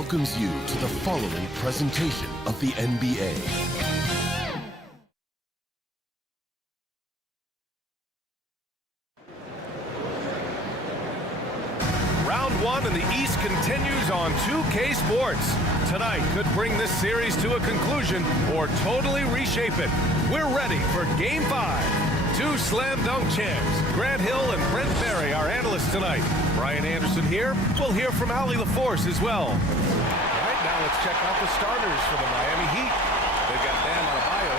welcomes you to the following presentation of the NBA. Round one in the East continues on 2K Sports. Tonight could bring this series to a conclusion or totally reshape it. We're ready for Game 5. Two slam dunk champs, Grant Hill and Brent Berry, our analysts tonight. Brian Anderson here. We'll hear from Allie LaForce as well. All right, now let's check out the starters for the Miami Heat. They've got Bam Adebayo.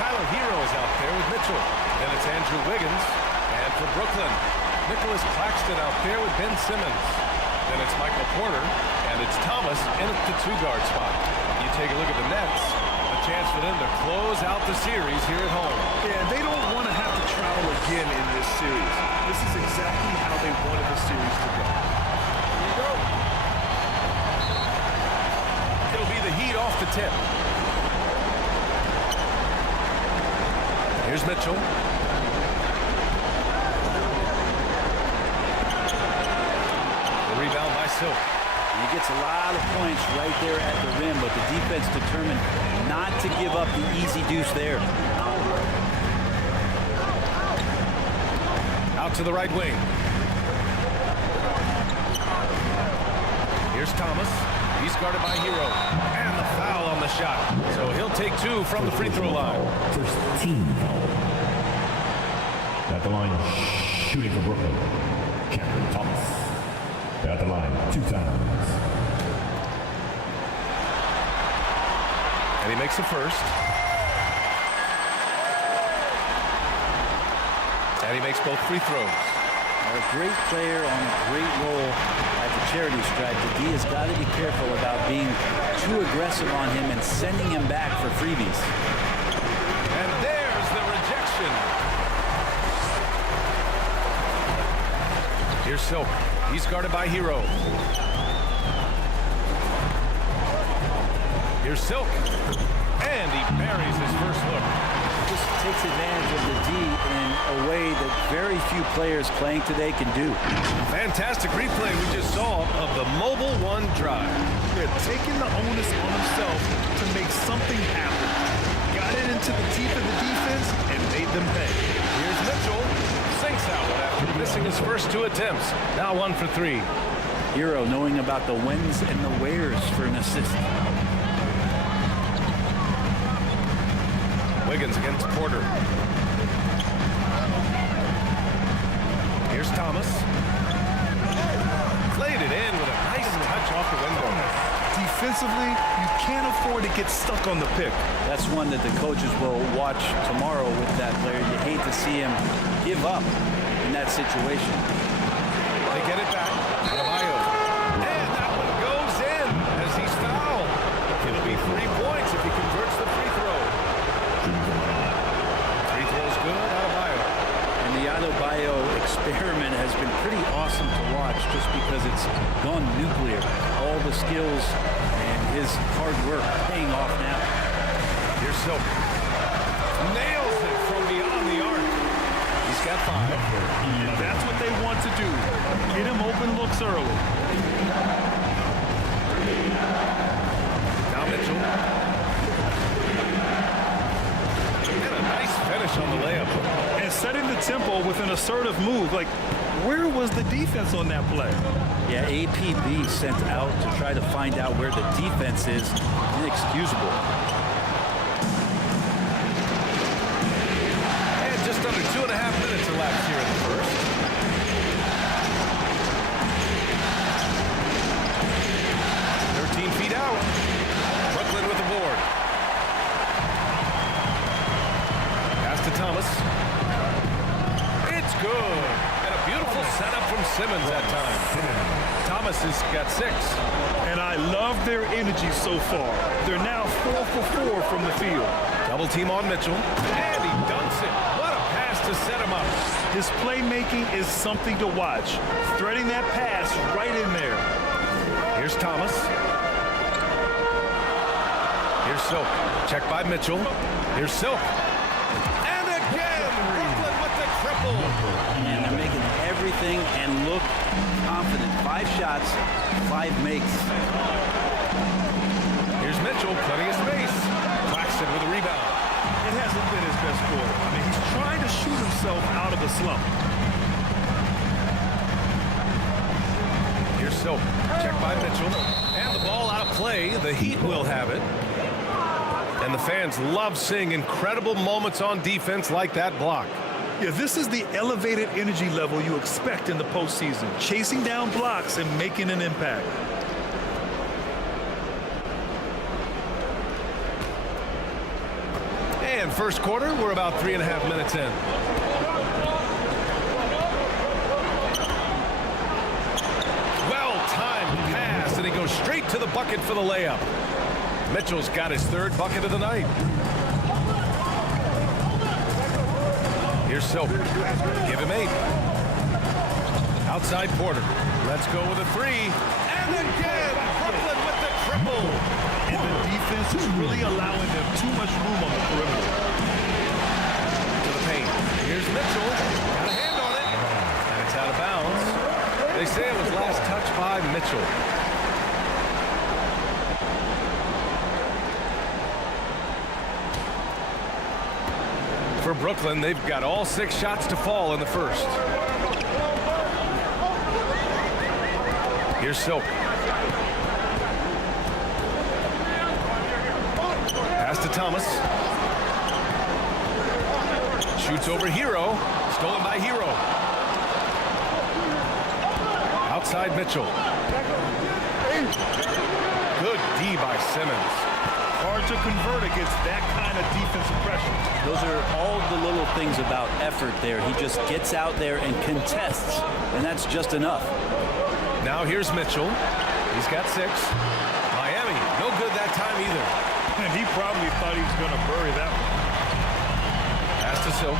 Tyler Hero is out there with Mitchell. Then it's Andrew Wiggins. And for Brooklyn, Nicholas Claxton out there with Ben Simmons. Then it's Michael Porter. And it's Thomas in at the two-guard spot. You take a look at the Nets. A chance for them to close out the series here at home. Yeah, they don't want to have to travel again in this series. This is exactly how they wanted the series to go. Here you go. It'll be the Heat off the tip. Here's Mitchell. The rebound by Silk. He gets a lot of points right there at the rim, but the defense determined not to give up the easy deuce there. Out to the right wing. Here's Thomas. He's guarded by Hero. And the foul on the shot. So he'll take two from the free throw line. First team foul. At the line, shooting for Brooklyn, Cameron Thomas. At the line, 2 times. And he makes the first. And he makes both free throws. A great player on a great role at the charity stripe. The D has got to be careful about being too aggressive on him and sending him back for freebies. And there's the rejection. Here's Silk. He's guarded by Hero. Here's Silk. And he buries his first look. Just takes advantage of the D in a way that very few players playing today can do. Fantastic replay we just saw of the Mobile One drive. Yeah, taking the onus on himself to make something happen. Got it into the teeth of the defense and made them pay. Here's Mitchell. Sinks that one after missing his first 2 attempts. Now 1 for 3. Hero knowing about the whens and the wheres for an assist. Wiggins against Porter. Here's Thomas. Played it in with a nice touch off the window. Defensively, you can't afford to get stuck on the pick. That's one that the coaches will watch tomorrow with that player. You hate to see him give up in that situation. They get it back. Adebayo. And that one goes in as he's fouled. It'll be 3 points if he converts the free throw. Free throw's good, Adebayo. And the Adebayo experiment has been pretty awesome to watch just because it's gone nuclear. All the skills and his hard work paying off now. Here's Silk. Nails it from beyond the arc. He's got 5. And that's what they want to do. Get him open looks early. Now Mitchell. And a nice finish on the layup. And setting the tempo with an assertive move. Like, where was the defense on that play? Yeah, APB sent out to try to find out where the defense is. Inexcusable. And just under 2.5 minutes elapsed here in the first. Feet out. Brooklyn with the board. Pass to Thomas. It's good. And a beautiful setup from Simmons that time. Thomas has got 6. And I love their energy so far. They're now 4 for 4 from the field. Double team on Mitchell. And he dunks it. What a pass to set him up. His playmaking is something to watch. Threading that pass right in there. Here's Thomas. Here's Silk. Check by Mitchell. Here's Silk. And again, Brooklyn with the triple. And they're making everything and look confident. 5 shots, 5 makes. Mitchell, plenty of space. Claxton with a rebound. It hasn't been his best quarter. I mean, he's trying to shoot himself out of the slump. Here's Silk. Check by Mitchell. And the ball out of play. The Heat will have it. And the fans love seeing incredible moments on defense like that block. Yeah, this is the elevated energy level you expect in the postseason. Chasing down blocks and making an impact. And first quarter, we're about 3.5 minutes in. Well-timed pass, and he goes straight to the bucket for the layup. Mitchell's got his third bucket of the night. Here's Silk. Give him 8. Outside Porter. Let's go with a 3. And again, Brooklyn with the triple. And the defense is really allowing them too much room on the perimeter. To the paint. Here's Mitchell. Got a hand on it. And it's out of bounds. They say it was last touched by Mitchell. For Brooklyn, they've got all 6 shots to fall in the first. Here's Silk. Pass to Thomas. Shoots over Hero. Stolen by Hero. Outside Mitchell. Good D by Simmons. Hard to convert against that kind of defensive pressure. Those are all the little things about effort there. He just gets out there and contests, and that's just enough. Now here's Mitchell. He's got 6. Miami, no good that time either. And he probably thought he was going to bury that one. Pass to Silk.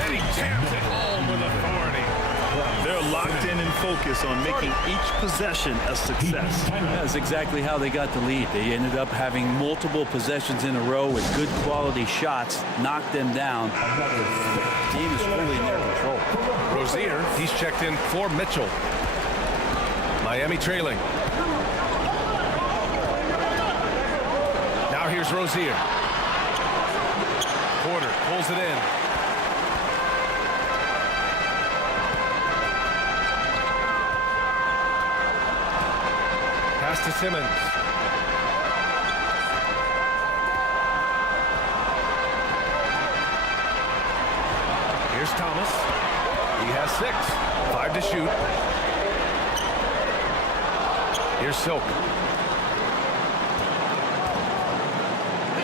And he jams it home with authority. They're locked in and focused on making each possession a success. That's exactly how they got the lead. They ended up having multiple possessions in a row with good quality shots, knocked them down. The team is fully in their control. Rozier, he's checked in for Mitchell. Miami trailing. Now here's Rozier. Porter pulls it in. Pass to Simmons. Here's Thomas. He has 6. 5 to shoot. Here's Silk.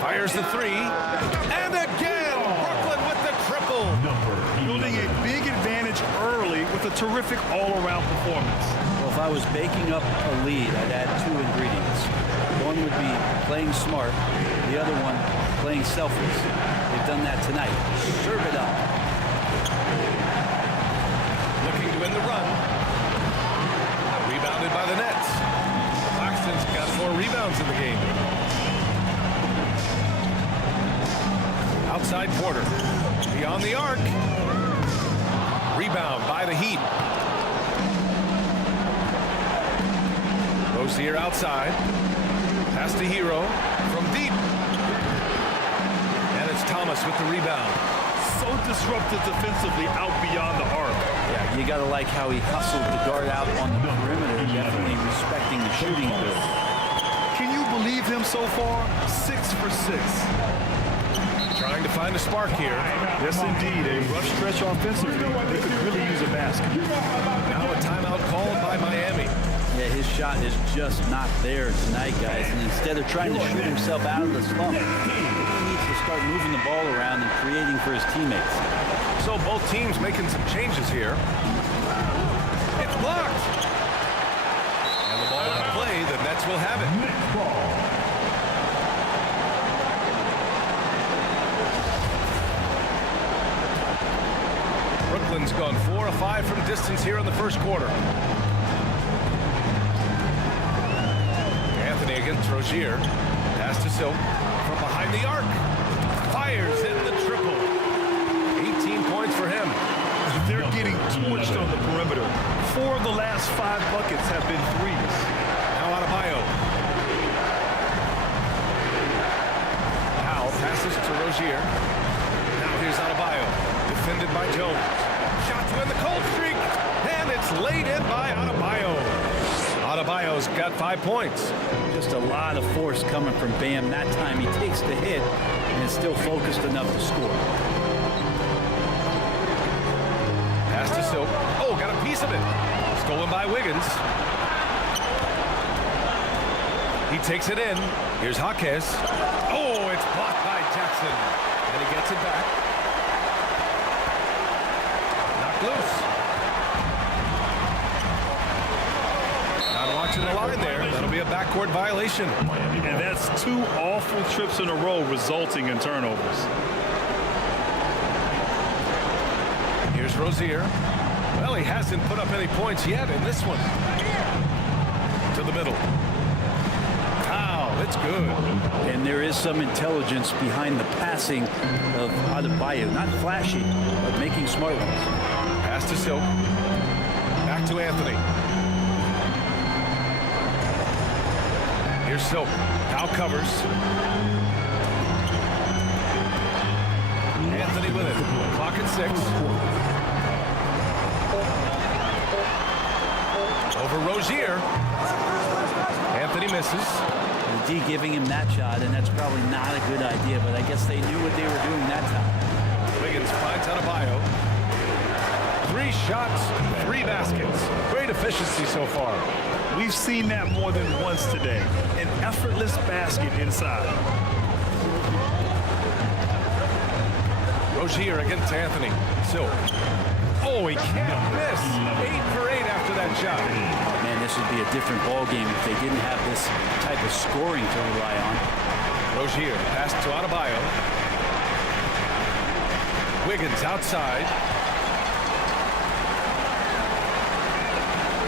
Fires the 3. And again, Brooklyn with the triple. Building a big advantage early with a terrific all-around performance. Well, if I was baking up a lead, I'd add 2 ingredients. One would be playing smart. The other one, playing selfless. They've done that tonight. Serve it up. Looking to win the run. Rebounded by the Nets. Claxton's got 4 rebounds in the game. Outside Porter. Beyond the arc. Rebound by the Heat. Rozier outside. Pass to Hero from deep. And it's Thomas with the rebound. So disruptive defensively out beyond the arc. Yeah, you got to like how he hustled the guard out on the perimeter, definitely respecting the shooting ability. Can you believe him so far? 6 for 6. Trying to find a spark here. Yes, indeed. A rough stretch offensively. They could really use a basket. Now a timeout called by Miami. Yeah, his shot is just not there tonight, guys. And instead of trying to shoot himself out of the slump, he needs to start moving the ball around and creating for his teammates. So both teams making some changes here. It's blocked. And the ball out of play. The Nets will have it. Brooklyn's gone 4 of 5 from distance here in the first quarter. Anthony against Rozier. Pass to Silk from behind the arc. Fires in the triple. 18 points for him. They're getting torched on the perimeter. 4 of the last 5 buckets have been threes. Now Adebayo. Rozier. Now here's Adebayo, defended by Jones. Shot to end the cold streak, and it's laid in by Adebayo. Adebayo's got 5 points. Just a lot of force coming from Bam. That time he takes the hit and is still focused enough to score. Pass to Silk. Oh, got a piece of it. Stolen by Wiggins. He takes it in. Here's Jaquez. Oh, it's blocked by Jackson. And he gets it back. Knocked loose. Not watching the line there. That'll be a backcourt violation. And that's 2 awful trips in a row resulting in turnovers. Here's Rozier. Well, he hasn't put up any points yet in this one. To the middle. Foul. It's good. And there is some intelligence behind the passing of Adebayo. Not flashy, but making smart ones. Pass to Silk. Back to Anthony. Here's Silk. Now covers. Anthony with it. Clock at 6. Over Rozier. Anthony misses. The D giving him that shot, and that's probably not a good idea, but I guess they knew what they were doing that time. Wiggins finds Adebayo. 3 shots, 3 baskets. Great efficiency so far. We've seen that more than once today. An effortless basket inside. Rozier against Anthony. Silk. Oh, he can't miss. 8 for 8 after that shot. Man, this would be a different ball game if they didn't have this type of scoring to rely on. Rozier pass to Adebayo. Wiggins outside.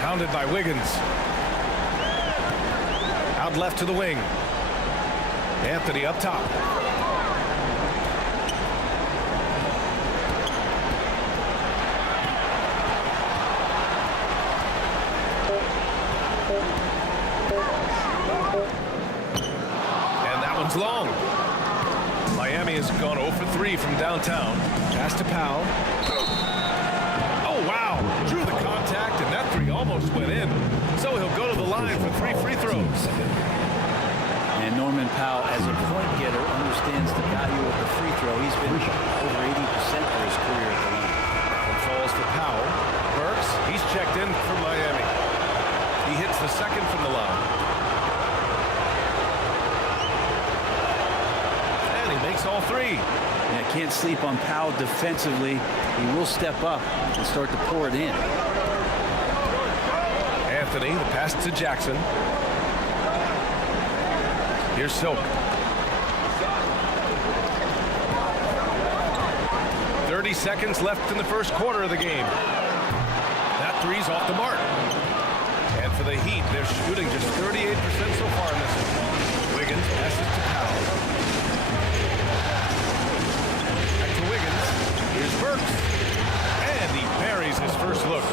Pounded by Wiggins. Out left to the wing. Anthony up top. And that one's long. Miami has gone 0 for 3 from downtown. Pass to Powell. Oh, wow. Drew the contact, and that 3 almost went in. So he'll go to the line for 3 free throws. And Norman Powell, as a point getter, understands the value of the free throw. He's been over 80% for his career at the line. And falls for Powell. Burks, he's checked in for Miami. He hits the second from the line. And he makes all 3. And I can't sleep on Powell defensively. He will step up and start to pour it in. Anthony, the pass to Jackson. Here's Silk. 30 seconds left in the first quarter of the game. That 3's off the mark. And for the Heat, they're shooting just 38% so far in this one. Wiggins passes to Powell. Back to Wiggins. Here's Burks. And he buries his first look.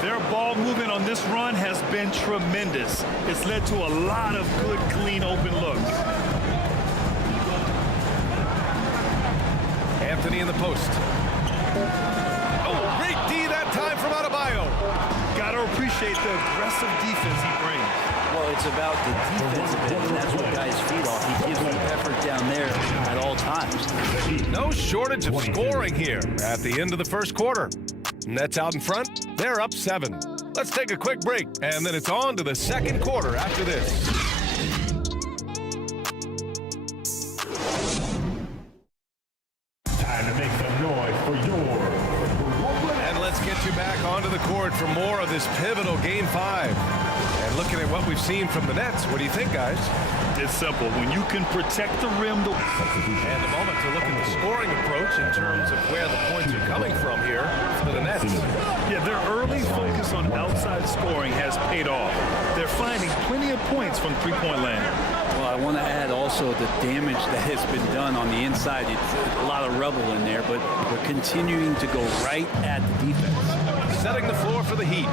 Their ball movement on this run has been tremendous. It's led to a lot of good, clean, open looks. Anthony in the post. Oh, great D that time from Adebayo. Got to appreciate the aggressive defense he brings. Well, it's about the defensive end, and that's what guys feed off. He gives them effort down there at all times. No shortage of scoring here at the end of the first quarter. Nets out in front. They're up 7. Let's take a quick break, and then it's on to the second quarter after this. Time to make some noise for your... And let's get you back onto the court for more of this pivotal Game 5. And looking at what we've seen from the Nets, what do you think, guys? It's simple. When you can protect the rim... And the moment to look at the scoring approach in terms of where the points are coming from here for the Nets. Yeah, their early focus on outside scoring has paid off. They're finding plenty of points from three-point land. Well, I want to add also the damage that has been done on the inside. It's a lot of rubble in there, but we're continuing to go right at the defense. Setting the floor for the Heat.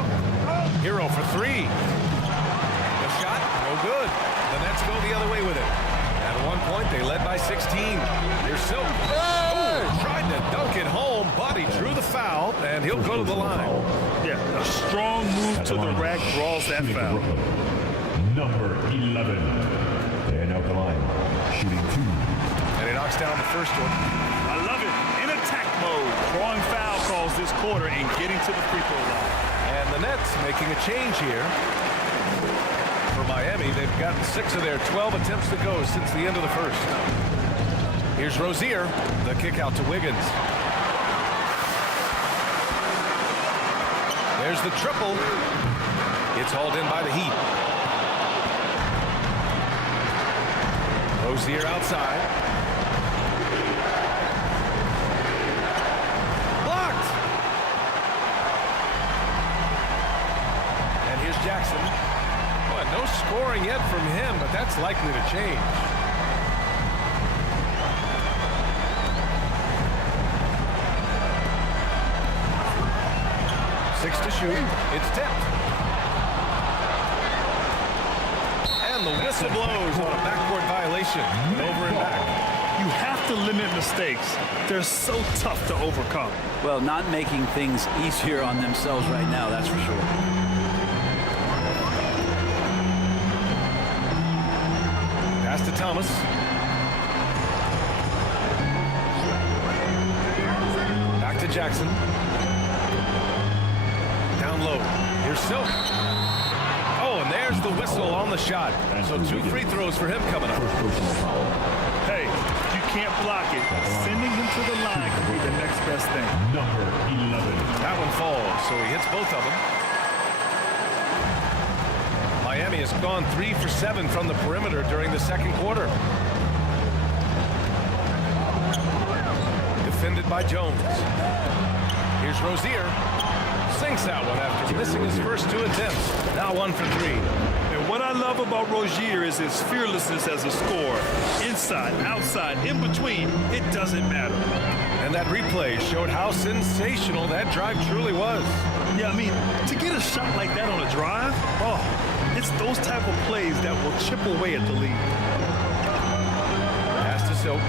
Hero for 3. The shot, no good. The Nets go the other way with it. And At one point, they led by 16. Here's Silk. Oh, tried to dunk it home, but he drew the foul, and he'll go to the line. Yeah, a strong move to the rack draws that foul. Number 11. And out the line, shooting 2. And he knocks down the first one. I love it. In attack mode, drawing foul calls this quarter and getting to the free throw line. And the Nets making a change here. For Miami, they've gotten 6 of their 12 attempts to go since the end of the first. Here's Rozier, the kick out to Wiggins. There's the triple. It's hauled in by the Heat. Rozier outside. Blocked! And here's Jackson. Well, no scoring yet from him, but that's likely to change. Six to shoot. It's tipped. And the whistle blows on a backcourt violation. Over and back. You have to limit mistakes. They're so tough to overcome. Well, not making things easier on themselves right now, that's for sure. Pass to Thomas. Back to Jackson. Down low. Here's Silk. Oh, and there's the whistle on the shot. So 2 free throws for him coming up. Hey, if you can't block it, sending him to the line could be the next best thing. Number 11. That one falls, so he hits both of them. Miami has gone 3 for 7 from the perimeter during the second quarter. Defended by Jones. Here's Rozier. Sinks that one after missing his first 2 attempts. Now 1 for 3. And what I love about Rozier is his fearlessness as a scorer. Inside, outside, in between, it doesn't matter. And that replay showed how sensational that drive truly was. Yeah, I mean, to get a shot like that on a drive, oh, it's those type of plays that will chip away at the lead. Pass to Silk.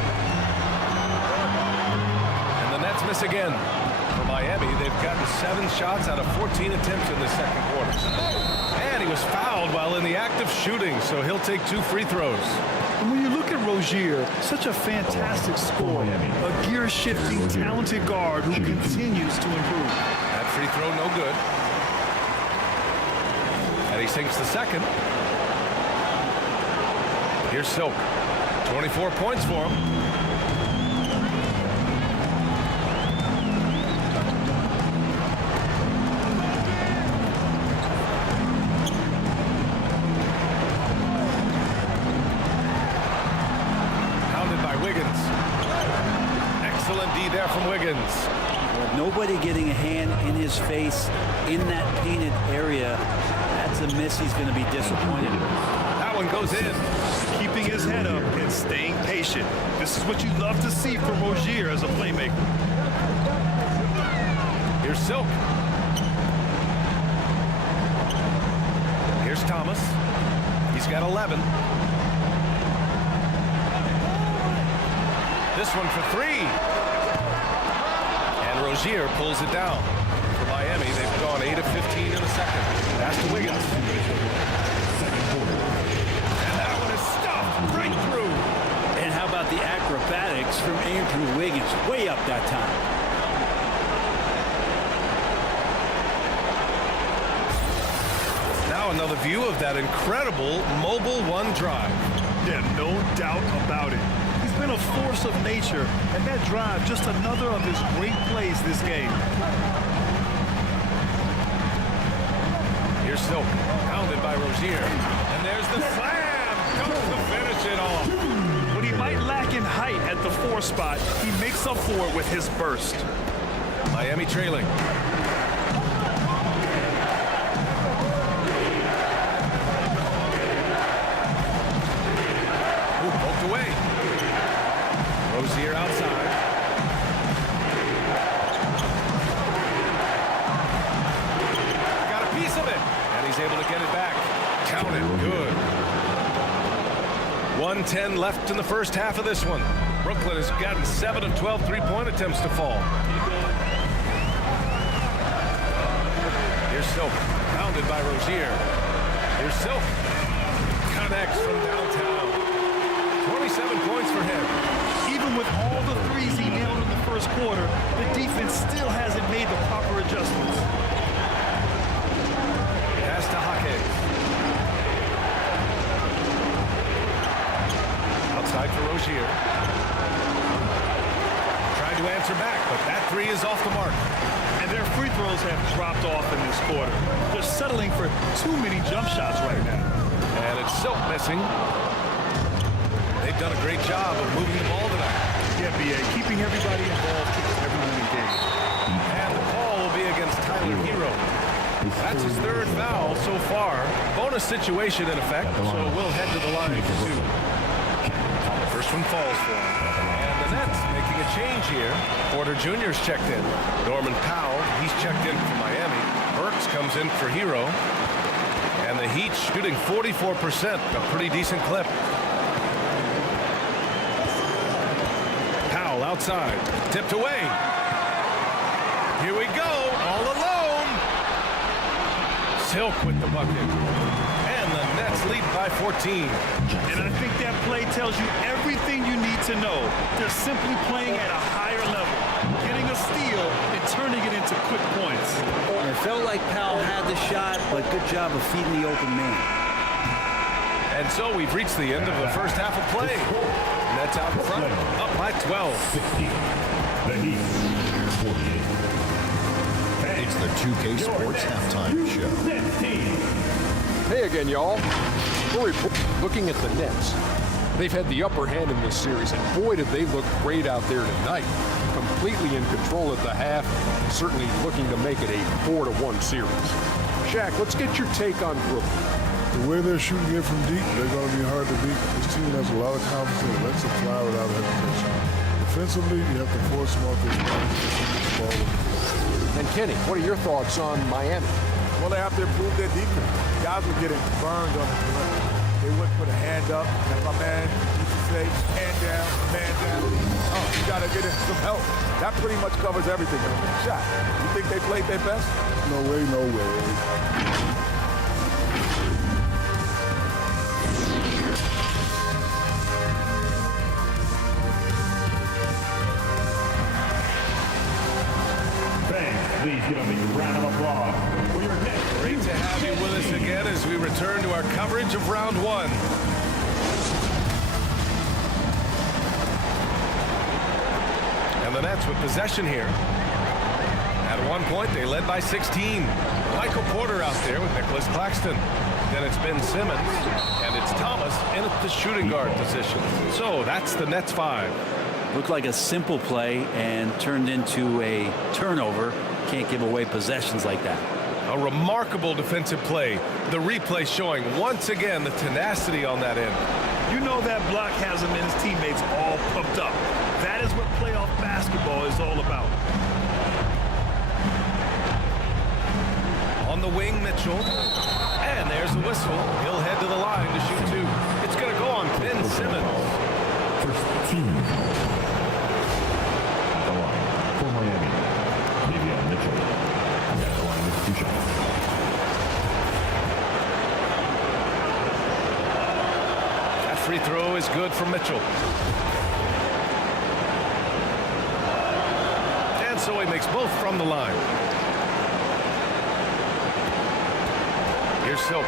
And the Nets miss again. For Miami, they've gotten 7 shots out of 14 attempts in the second quarter. And he was fouled while in the act of shooting, so he'll take 2 free throws. And when you look at Rozier, such a fantastic scorer, a gear-shifting, talented guard who continues to improve. That free throw no good. And he sinks the second. Here's Silk. 24 points for him. There from Wiggins. Well, nobody getting a hand in his face in that painted area. That's a miss. He's going to be disappointed. That one goes in. Keeping his head up and staying patient. This is what you love to see from Rozier as a playmaker. Here's Silk. Here's Thomas. He's got 11. This one for 3. Rozier pulls it down. For Miami, they've gone 8 of 15 in the second. Pass to Wiggins. And that one is stuffed right through. And how about the acrobatics from Andrew Wiggins? Way up that time. Now another view of that incredible mobile 1 drive. Yeah, no doubt about it. He's been a force of nature, and that drive just another of his great plays this game. Here's Silk, pounded by Rozier. And there's the slam! Comes to finish it off. What he might lack in height at the 4 spot, he makes up for it with his burst. Miami trailing. Away. Rozier outside. Got a piece of it, and he's able to get it back. Count it. Good. 1:10 left in the first half of this one. Brooklyn has gotten 7 of 12 three-point attempts to fall. Here's Silk, bounded by Rozier. Here's Silk, connects from downtown. 27 points for him. Even with all the threes he nailed in the first quarter, the defense still hasn't made the proper adjustments. Pass to Hawkins. Outside for Rozier. Trying to answer back, but that three is off the mark. And their free throws have dropped off in this quarter. They're settling for too many jump shots right now. And it's Silk missing. They've done a great job of moving the ball tonight. Yeah, BA, keeping everybody involved keeps everyone engaged. And the call will be against Tyler Hero. That's his third foul so far. Bonus situation in effect, so we'll head to the line to shoot. First one falls for him. And the Nets making a change here. Porter Jr.'s checked in. Norman Powell, he's checked in for Miami. Burks comes in for Hero. And the Heat shooting 44%, a pretty decent clip. Powell outside, tipped away. Here we go, all alone. Silk with the bucket. And the Nets lead by 14. And I think that play tells you everything you need to know. They're simply playing at a higher level, getting a steal and turning it into quick points. It felt like Powell had the shot, but good job of feeding the open man. And so we've reached the end of the first half of play. Nets out in front, up by 12. 60. The Heat, 48. It's the 2K Sports Halftime Show. 15. Hey again, y'all. We're looking at the Nets. They've had the upper hand in this series, and boy, did they look great out there tonight. Completely in control at the half, certainly looking to make it a 4-1 series. Shaq, let's get your take on Brooklyn. The way they're shooting it from deep, they're going to be hard to beat. This team has a lot of confidence and lets it fly without hesitation. Defensively, you have to force them off this ball. And Kenny, what are your thoughts on Miami? Well, they have to improve their defense. Guys were getting burned on the perimeter. They wouldn't put a hand up. And my man used to say, hand down, man down. Oh, you got to get in some help. That pretty much covers everything. Shot. You think they played their best? No way, no way. Please give them a round of applause for your next. Great to have you with us again as we return to our coverage of round one. And the Nets with possession here. At one point, they led by 16. Michael Porter out there with Nicholas Claxton. Then it's Ben Simmons, and it's Thomas in at the shooting guard position. So that's the Nets 5. Looked like a simple play and turned into a turnover. Can't give away possessions like that. A remarkable defensive play. The replay showing once again the tenacity on that end. You know that block has him and his teammates all pumped up. That is what playoff basketball is all about. On the wing, Mitchell. And there's the whistle. He'll head to the line to shoot two. It's going to go on Ben Simmons. First team. At the line for Miami. Mitchell. At the line with 2 shots. That free throw is good for Mitchell. And so he makes both from the line. Here's Silk.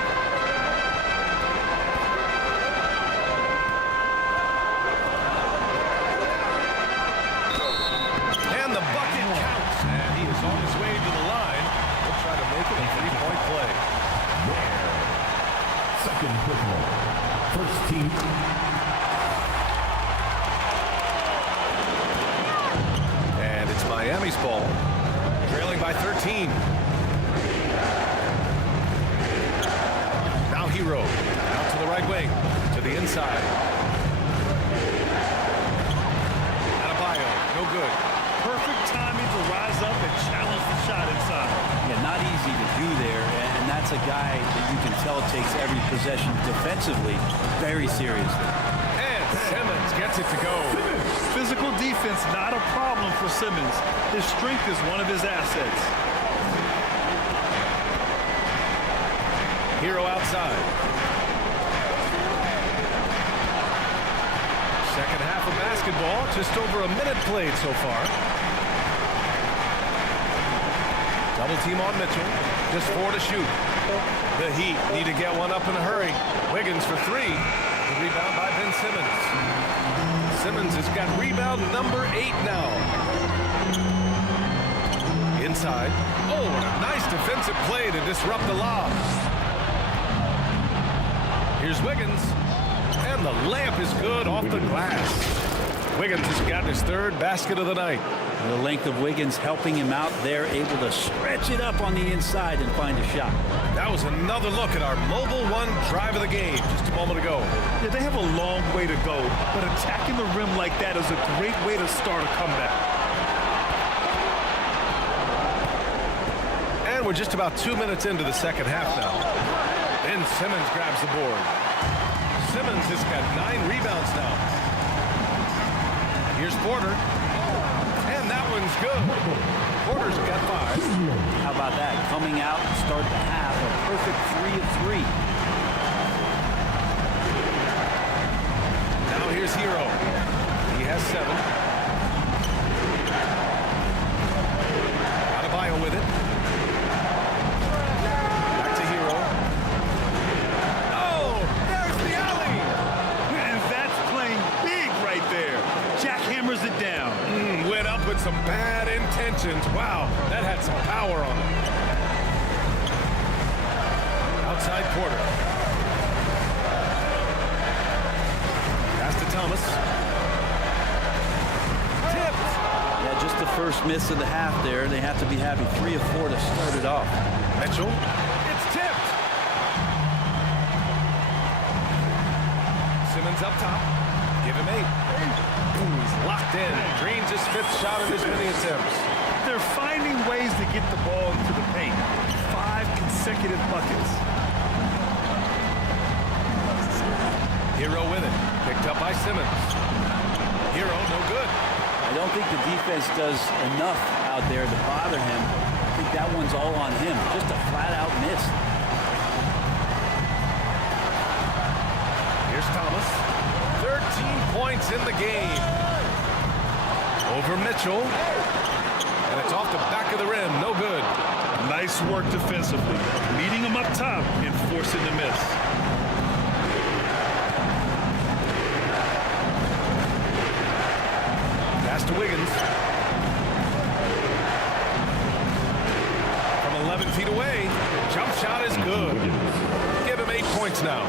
And the bucket counts. And he is on his way to the line. He'll try to make it a 3-point play. Second personal. First team. And it's Miami's ball. Trailing by 13. Now Hero. Out to the right wing. To the inside. Adebayo. No good. Perfect timing to rise up and challenge the shot inside. Yeah, not easy to do there, and that's a guy that you can tell takes every possession defensively very seriously. Simmons gets it to go. Physical defense, not a problem for Simmons. His strength is one of his assets. Hero outside. Second half of basketball, just over a minute played so far. Double team on Mitchell, just 4 to shoot. The Heat need to get one up in a hurry. Wiggins for 3. The rebound by Ben Simmons. Simmons has got rebound number 8 now. Inside. Oh, and a nice defensive play to disrupt the lob. Here's Wiggins. And the layup is good off the glass. Wiggins has got his 3rd basket of the night. The length of Wiggins helping him out. They're able to stretch it up on the inside and find a shot. That was another look at our Mobile One drive of the game just a moment ago. Yeah, they have a long way to go, but attacking the rim like that is a great way to start a comeback. And we're just about 2 minutes into the second half now. Ben Simmons grabs the board. Simmons has got 9 rebounds now. Here's Porter. And that one's good. Porter's got 5. How about that? Coming out and start the half. A perfect 3 of 3. Now here's Hero. He has 7. Adebayo with it. Back to Hero. Oh, there's the alley. And that's playing big right there. Jackhammers it down. Went up with some bad intentions. Wow, that had some power on it. Outside Porter. Pass to Thomas. Tipped. Yeah, just the first miss of the half there. They have to be happy. 3 of 4 to start it off. Mitchell. It's tipped. Simmons up top. Give him 8. Ooh, he's locked in. Drains his 5th shot of his many attempts. They're finding ways to get the ball into the paint. 5 consecutive buckets. Hero with it. Picked up by Simmons. Hero, no good. I don't think the defense does enough out there to bother him. I think that one's all on him. Just a flat-out miss. Here's Thomas. 13 points in the game. Over Mitchell. And it's off the back of the rim. No good. Nice work defensively. Meeting him up top and forcing the miss. Pass to Wiggins. From 11 feet away. Jump shot is good. Give him 8 points now.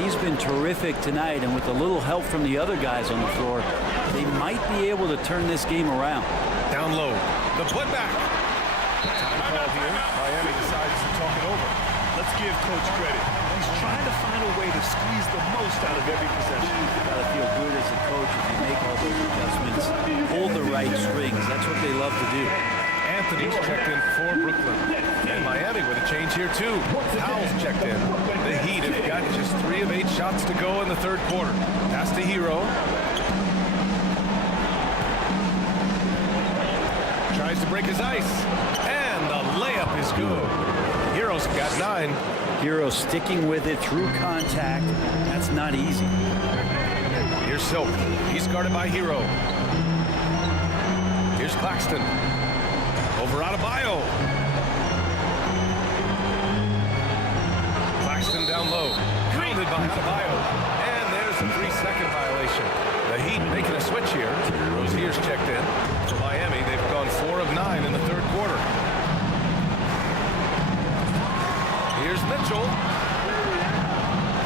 He's been terrific tonight, and with a little help from the other guys on the floor, they might be able to turn this game around. Down low. The putback. Time call here. Miami decides to talk it over. Let's give Coach credit. He's trying to find a way to squeeze the most out of every possession. You gotta feel good as a coach if you make all those adjustments. Hold the right strings. That's what they love to do. Anthony's checked in for Brooklyn. And Miami with a change here too. Howell's checked in. The Heat have got just 3 of 8 shots to go in the 3rd quarter. Pass to Hero. Tries to break his ice. And the layup is good. Hero's got 9. Hero sticking with it through contact. That's not easy. Here's Silk. He's guarded by Hero. Here's Claxton. Over Adebayo. Claxton down low. Grounded by Adebayo. And there's a 3-second violation. The Heat making a switch here. Rozier's checked in. For Miami, they've gone 4 of 9 in the 3rd quarter. Here's Mitchell.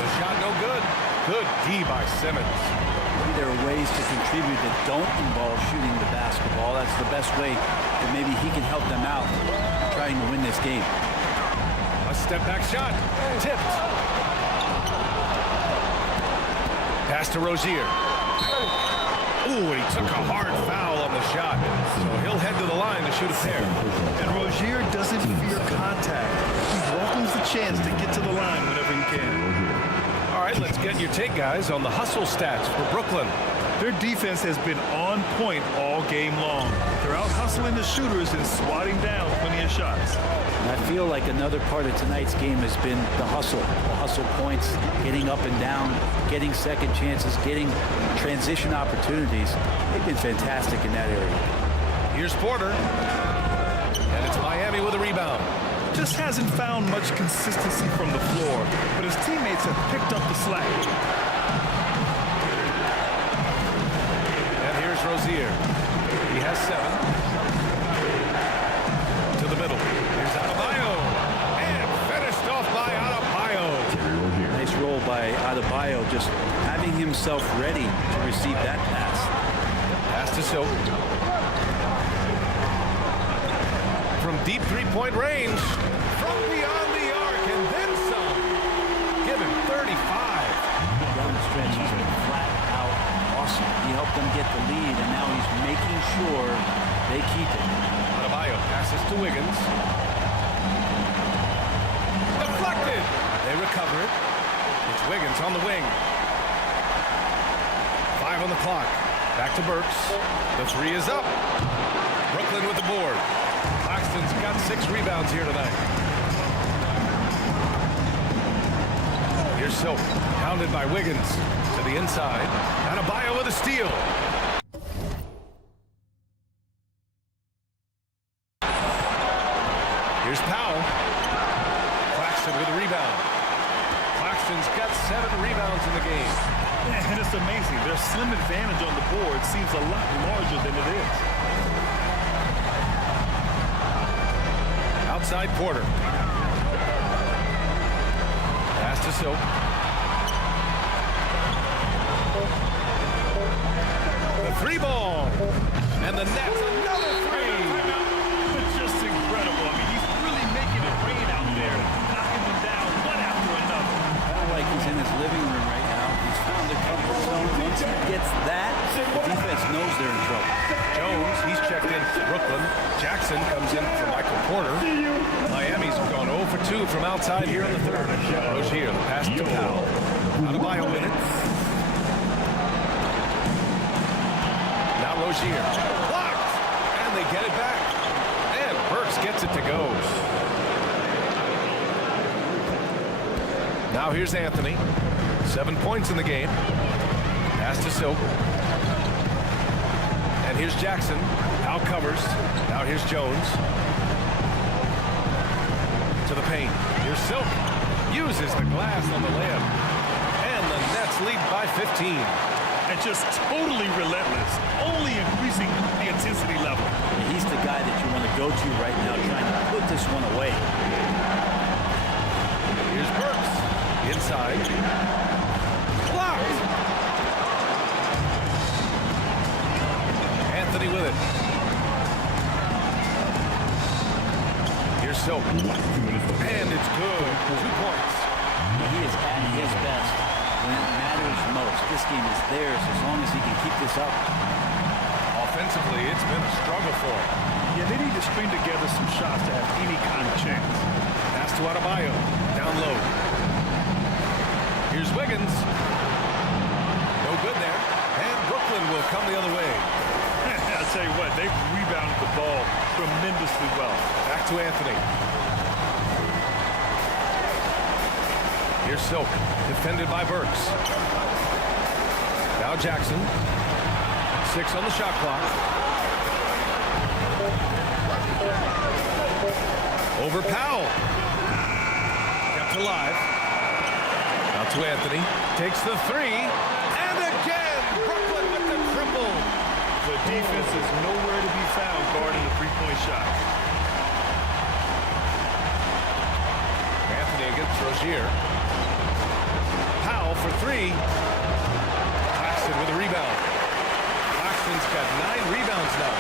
The shot no good. Good D by Simmons. Maybe there are ways to contribute that don't involve shooting the basketball. That's the best way that maybe he can help them out trying to win this game. A step back shot. Tipped. Pass to Rozier. Ooh, and he took a hard foul on the shot. So he'll head to the line to shoot a pair. And Rozier doesn't fear contact. He welcomes the chance to get to the line whenever he can. All right, right, let's get your take, guys, on the hustle stats for Brooklyn. Their defense has been on point all game long. They're out hustling the shooters and swatting down plenty of shots. And I feel like another part of tonight's game has been the hustle points, getting up and down, getting second chances, getting transition opportunities. They've been fantastic in that area. Here's Porter, and it's Miami with a rebound. Just hasn't found much consistency from the floor, but his teammates have picked up the slack. And here's Rozier. He has 7. To the middle. Here's Adebayo. And finished off by Adebayo. Nice roll by Adebayo, just having himself ready to receive that pass. Pass to Silk. From deep three-point range, from beyond the arc, and then some. Give him 35. Down the stretch, he's been flat out awesome. He helped them get the lead, and now he's making sure they keep it. Adebayo passes to Wiggins. Deflected. They recover it. It's Wiggins on the wing. 5 on the clock. Back to Burks. The 3 is up. Brooklyn with the board. Claxton's got 6 rebounds here tonight. Here's Silk, pounded by Wiggins to the inside. Adebayo with a steal. Here's Powell. Claxton with a rebound. Claxton's got 7 rebounds in the game. And it's amazing. Their slim advantage on the board seems a lot larger than it is. Outside Porter. Pass to Silk. The 3 ball. And the Nets another 3. Just incredible. I mean, he's really making it rain out there, knocking them down one after another. I feel like he's in his living room right now. He's found a comfort zone. Once he gets that, the defense knows they're in trouble. Jones, he's checked in for Brooklyn. Jackson comes in for Michael Porter. Miami's gone 0 for 2 from outside here in the third. Rozier, the pass to Powell. Adebayo with it. Now Rozier. Blocked! And they get it back. And Burks gets it to go. Now here's Anthony. 7 points in the game. Pass to Silk. And here's Jackson. Out covers. Now here's Jones. To the paint. Here's Silk. Uses the glass on the layup. And the Nets lead by 15. And just totally relentless, only increasing the intensity level. And he's the guy that you want to go to right now, trying to put this one away. Here's Burks. Inside. Blocked. Anthony with it. Here's Silk. And it's good. 2 points. He is at his best when it matters most. This game is theirs as long as he can keep this up. Offensively, it's been a struggle for him. Yeah, they need to string together some shots to have any kind of chance. Pass to Adebayo. Down low. Here's Wiggins. No good there. And Brooklyn will come the other way. I'll tell you what, they've rebounded the ball tremendously well. Back to Anthony. Here's Silk, defended by Burks. Now Jackson. 6 on the shot clock. Over Powell. Kept alive. Now to Anthony. Takes the 3. And again, Brooklyn with the triple. The defense is nowhere to be found guarding the three-point shot. Anthony against Rozier. Powell for 3. Claxton with a rebound. Claxton's got 9 rebounds now.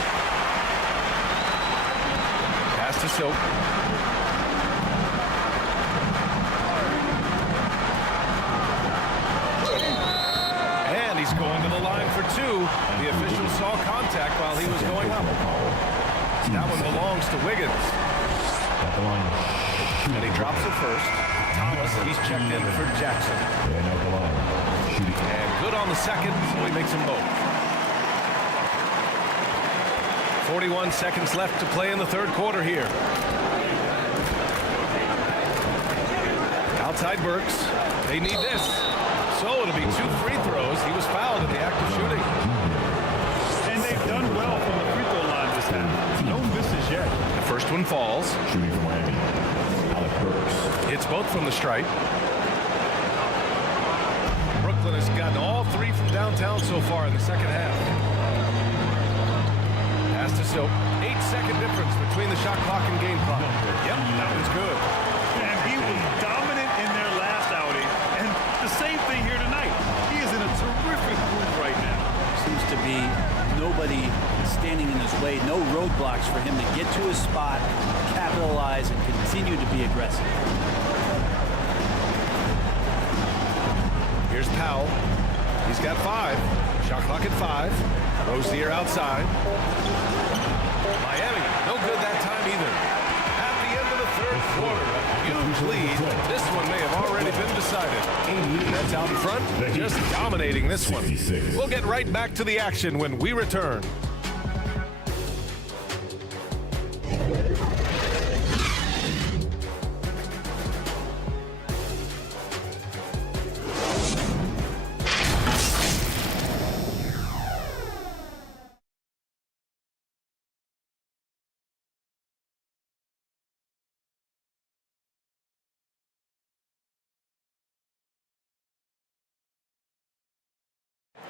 Pass to Silk. And he's going to the line for 2. The official saw contact while he was going up. That one belongs to Wiggins. And he drops it first. Thomas, he's checked in for Jackson. And out the line, shooting. And good on the second, so he makes them both. 41 seconds left to play in the third quarter here. Outside Burks. They need this. So it'll be 2 free throws. He was fouled in the act of shooting. And they've done well from the free throw line this half. No misses yet. The first one falls. Shooting from Miami, Alec Burks. Hits both from the stripe. Brooklyn has gotten all 3 from downtown so far in the second half. Pass to Silk. 8-second difference between the shot clock and game clock. Yep, that one's good. And he was dominant in their last outing. And the same thing here tonight. He is in a terrific groove right now. Seems to be nobody standing in his way, no roadblocks for him to get to his spot, capitalize, and continue to be aggressive. Here's Powell. He's got 5. Shot clock at 5. Rozier outside. Miami, no good that time either. At the end of the third quarter, a huge lead. This one may have already been decided. That's out in front, just dominating this one. We'll get right back to the action when we return.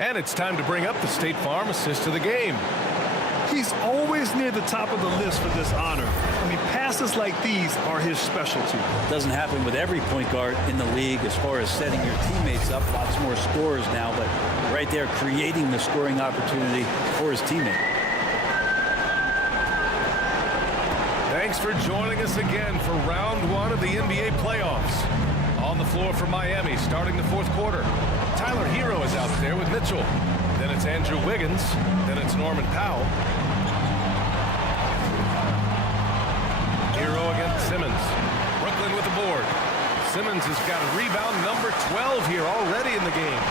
And it's time to bring up the State Farm assist of the game. He's always near the top of the list for this honor. I mean, passes like these are his specialty. Doesn't happen with every point guard in the league as far as setting your teammates up. Lots more scorers now, but right there creating the scoring opportunity for his teammate. Thanks for joining us again for round 1 of the NBA playoffs. On the floor for Miami, starting the fourth quarter. Tyler Hero is out there with Mitchell. Then it's Andrew Wiggins. Then it's Norman Powell. Hero against Simmons. Brooklyn with the board. Simmons has got a rebound number 12 here already in the game.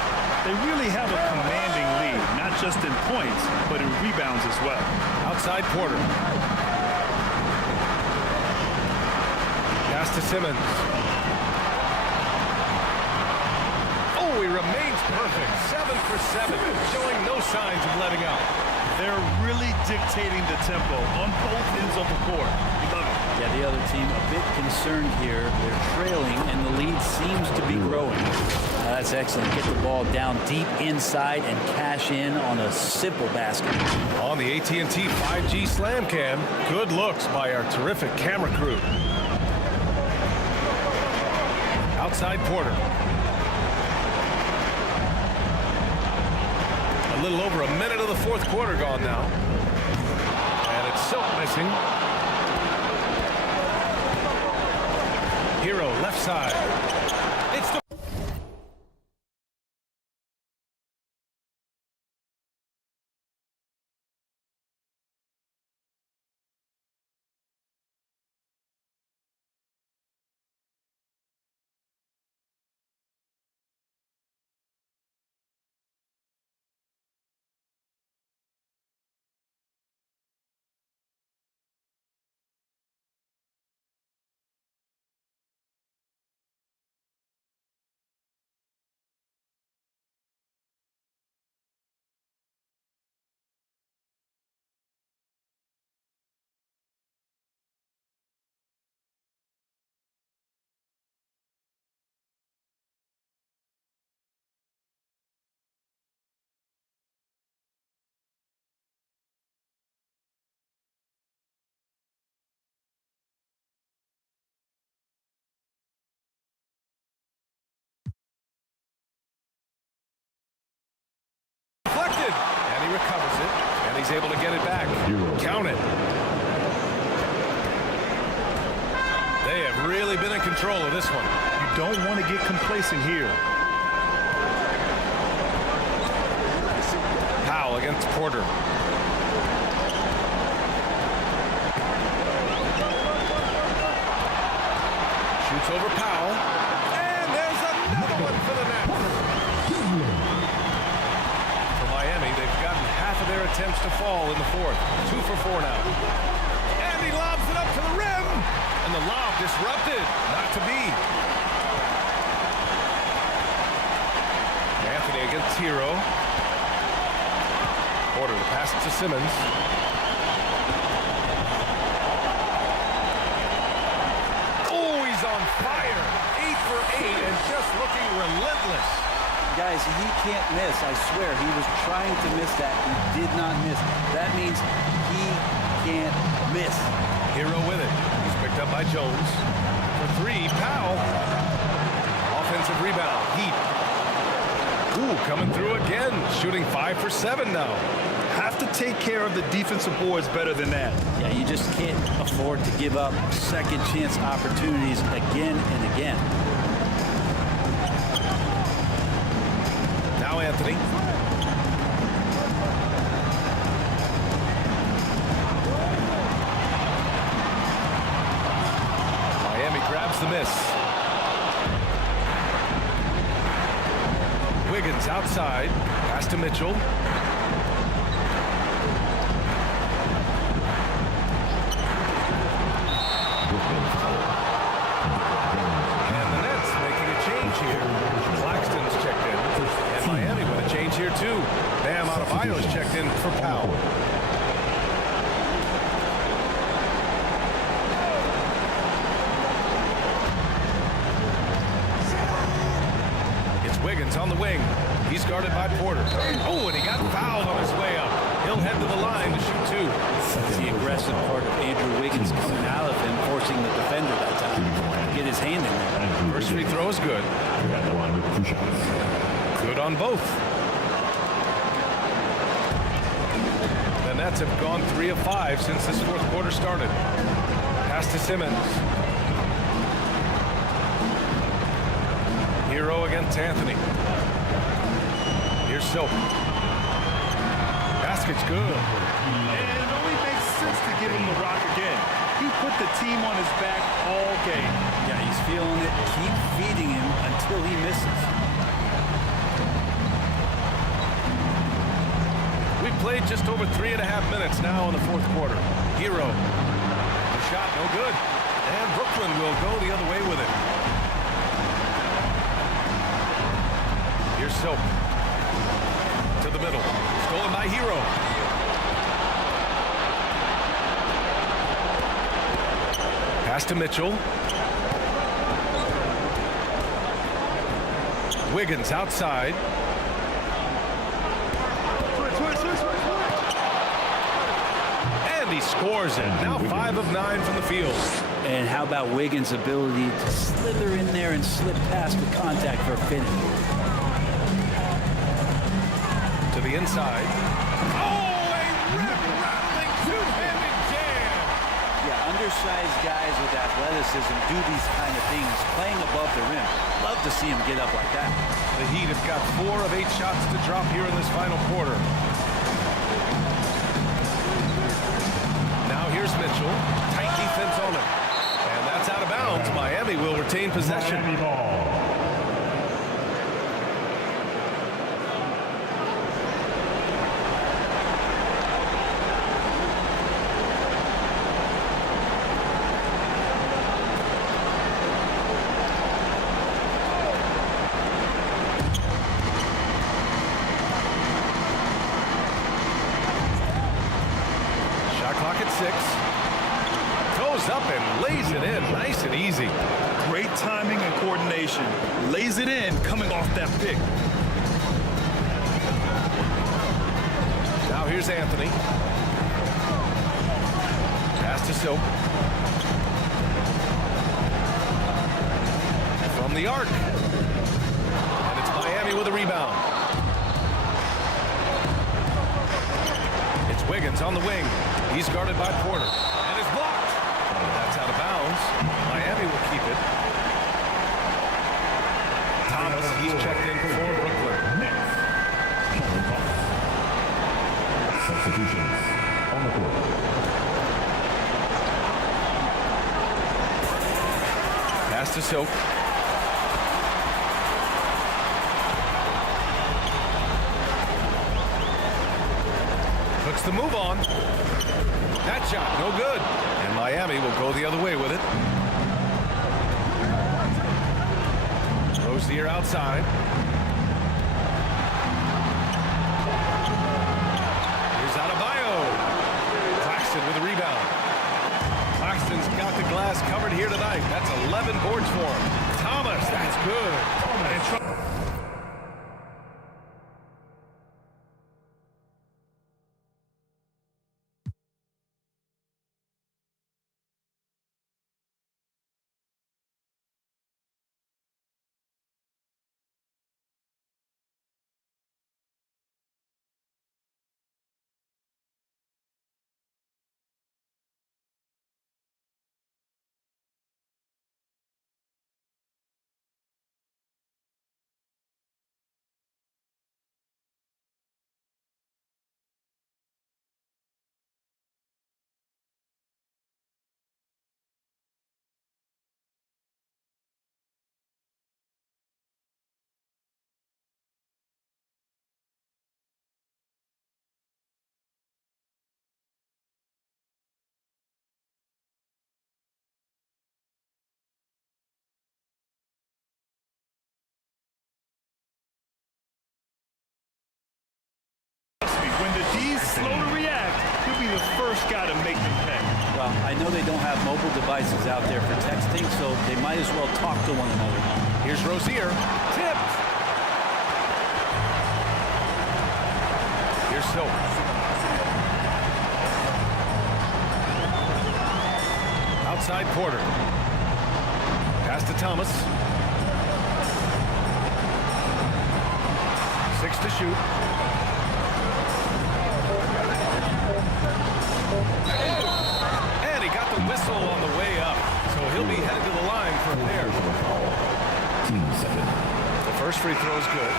They really have a commanding lead, not just in points, but in rebounds as well. Outside Porter. Pass to Simmons. Oh, he remains perfect. 7 for 7, showing no signs of letting up. They're really dictating the tempo on both ends of the court. You love it. Yeah, the other team a bit concerned here. They're trailing, and the lead seems to be growing. That's excellent. Get the ball down deep inside and cash in on a simple basket. On the AT&T 5G Slam Cam, good looks by our terrific camera crew. Outside Porter. A little over a minute of the fourth quarter gone now. And it's Silk missing. Hero left side. It's the deflected. And he recovers it. And he's able to get it back. Count it. They have really been in control of this one. You don't want to get complacent here. Powell against Porter. Shoots over Powell. fall in the fourth. 2 for 4 now. And he lobs it up to the rim. And the lob disrupted. Not to be. Anthony against Hero. Porter to pass it to Simmons. Oh, he's on fire. 8 for 8 and just looking relentless. Guys, he can't miss. I swear, he was trying to miss that. He did not miss. That means he can't miss. Hero with it. He's picked up by Jones. For 3, Powell. Offensive rebound. Heat. Ooh, coming through again. Shooting 5 for 7 now. Have to take care of the defensive boards better than that. Yeah, you just can't afford to give up second chance opportunities again and again. Now Anthony. Miami grabs the miss. Wiggins outside. Pass to Mitchell. And the Nets making a change here. Claxton's checked in. And Miami with a change here too. Bam Adebayo's checked in for Powell. It's Wiggins on the wing. He's guarded by Porter. Oh, and he got fouled on his way up. He'll head to the line to shoot 2. That's the aggressive part of Andrew Wiggins coming out of him, forcing the defender that time to get his hand in there. First free throw is good. At the line with 2 shots. Good on both. The Nets have gone 3 of 5 since this fourth quarter started. Pass to Simmons. Hero against Anthony. Here's Silk. Basket's good. And it only makes sense to give him the rock again. He put the team on his back all game. Yeah, he's feeling it. Keep feeding him until he misses. We've played just over 3.5 minutes now in the fourth quarter. Hero. The shot no good. And Brooklyn will go the other way with it. Here's Silk. To the middle. Stolen by Hero. Pass to Mitchell. Wiggins outside. And he scores it. Now 5 of 9 from the field. And how about Wiggins' ability to slither in there and slip past the contact for a finish? To the inside. Oh, a rim-rattling two-handed jam. Yeah, undersized guys with athleticism do these kind of things, playing above the rim. Love to see him get up like that. The Heat have got 4 of 8 shots to drop here in this final quarter. Now here's Mitchell. Tight defense on him. And that's out of bounds. Miami will retain possession. Miami ball. Shot clock at 6. Goes up and lays it in. Nice and easy. Great timing and coordination. Lays it in coming off that pick. Now here's Anthony. Pass to Silk. From the arc. And it's Miami with a rebound. It's Wiggins on the wing. He's guarded by Porter. And is blocked. That's out of bounds. Miami will keep it. Thomas, he's checked in for Brooklyn. Substitutions on the court. Pass to Silk. Puts the move on. That shot, no good. And Miami will go the other way with it. Rozier outside. Here's Adebayo. Claxton with a rebound. Claxton's got the glass covered here tonight. That's 11 boards for him. Thomas, that's good. When the D's slow to react, he'll be the first guy to make them pay. Well, I know they don't have mobile devices out there for texting, so they might as well talk to one another. Here's Rozier. Tipped. Here's Silk. Outside Porter. Pass to Thomas. 6 to shoot. And he got the whistle on the way up, so he'll be headed to the line from there. The first free throw is good.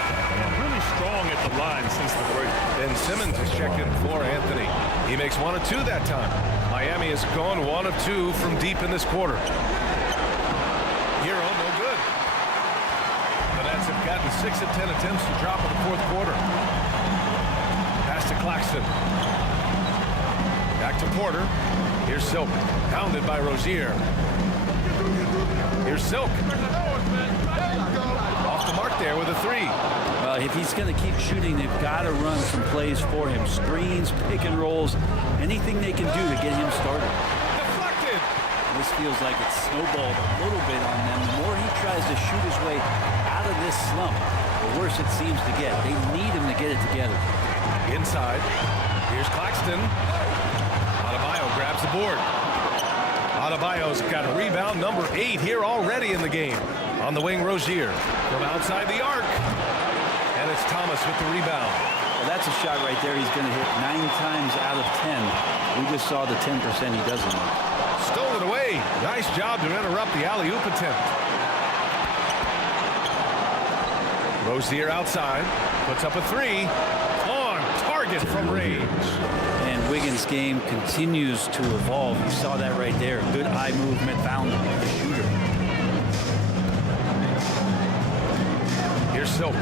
Really strong at the line since the break. Ben Simmons has checked in for Anthony. He makes 1 of 2 that time. Miami has gone 1 of 2 from deep in this quarter. Hero, no good. The Nets have gotten 6 of 10 attempts to drop in the fourth quarter. Pass to Claxton. Back to Porter. Here's Silk. Pounded by Rozier. Here's Silk. Off the mark there with a 3. Well, if he's going to keep shooting, they've got to run some plays for him. Screens, pick and rolls, anything they can do to get him started. Deflected. This feels like it's snowballed a little bit on them. The more he tries to shoot his way out of this slump, the worse it seems to get. They need him to get it together. Inside. Here's Claxton. Adebayo grabs the board. Adebayo's got a rebound, number 8 here already in the game. On the wing, Rozier from outside the arc. And it's Thomas with the rebound. Well, that's a shot right there he's going to hit 9 times out of 10. We just saw the 10% he doesn't make. Stolen away. Nice job to interrupt the alley-oop attempt. Rozier outside. Puts up a 3. On target from range. And Wiggins' game continues to evolve. You saw that right there. Good eye movement, found the shooter. Here's Silk.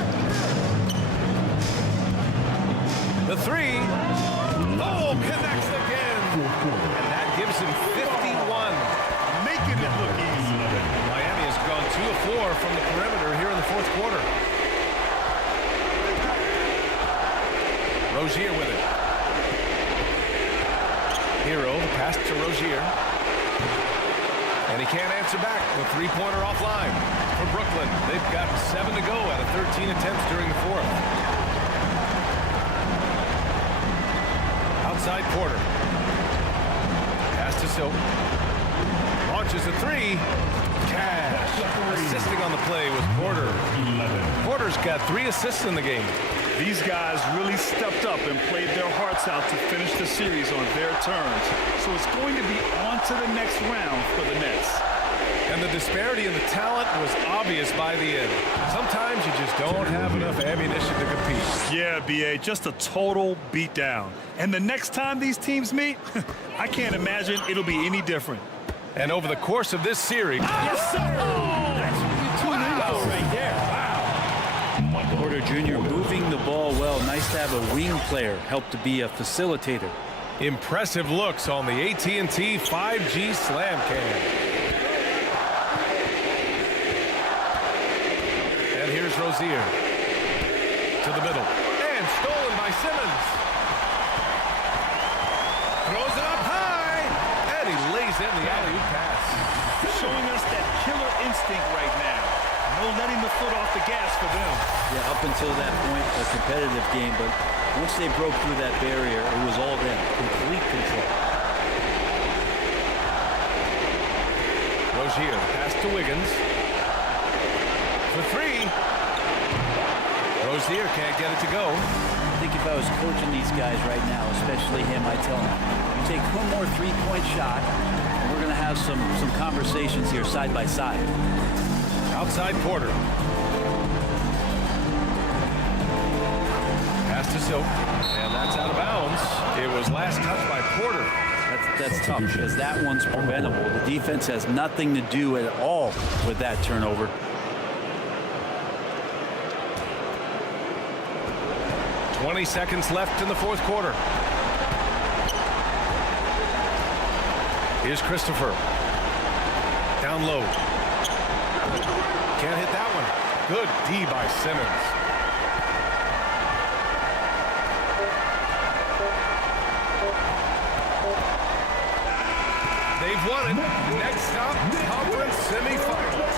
The 3. Oh, connects again. And that gives him 51. Making it look easy. Miami has gone 2 of 4 from the perimeter here in the fourth quarter. Rozier with it. Hero, pass to Rozier. And he can't answer back. The three-pointer offline for Brooklyn. They've got 7 to go out of 13 attempts during the fourth. Outside Porter. Pass to Silk. Launches a 3. Cash. Assisting on the play was Porter. Porter's got 3 assists in the game. These guys really stepped up and played their hearts out to finish the series on their terms. So it's going to be on to the next round for the Nets. And the disparity in the talent was obvious by the end. Sometimes you just don't have enough ammunition to compete. Yeah, B.A., just a total beatdown. And the next time these teams meet, I can't imagine it'll be any different. And over the course of this series... Yes, sir! Oh, that's what you tune in for right there. Wow. Porter Junior moving the ball well. Nice to have a wing player help to be a facilitator. Impressive looks on the AT&T 5G Slam Cam. And here's Rozier to the middle. And stolen by Simmons. Throws it up high. And he lays in the alley-oop pass. Showing us that killer instinct right now. No letting the foot off the gas for them. Yeah, up until that point, a competitive game, but once they broke through that barrier, it was all them. Complete control. Rozier, pass to Wiggins. For three. Rozier can't get it to go. I think if I was coaching these guys right now, especially him, I'd tell him, you take one more three-point shot, and we're going to have some conversations here side by side. Outside Porter. Pass to Silk, and that's out of bounds. It was last touched by Porter. That's tough because that one's preventable. The defense has nothing to do at all with that turnover. "20 seconds left in the fourth quarter. Here's Christopher. Down low. Can't hit that one. Good D by Simmons. They've won it. Next stop, conference semifinals.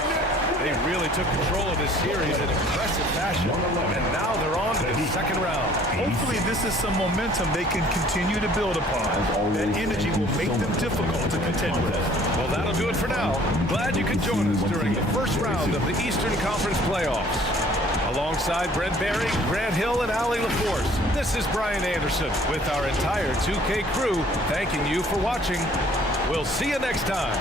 They really took control of this series in impressive fashion, and now they're on to the second round. Hopefully this is some momentum they can continue to build upon. That energy will make them difficult to contend with. Well, that'll do it for now. Glad you could join us during the first round of the Eastern Conference playoffs. Alongside Brent Berry, Grant Hill, and Allie LaForce, this is Brian Anderson with our entire 2K crew thanking you for watching. We'll see you next time.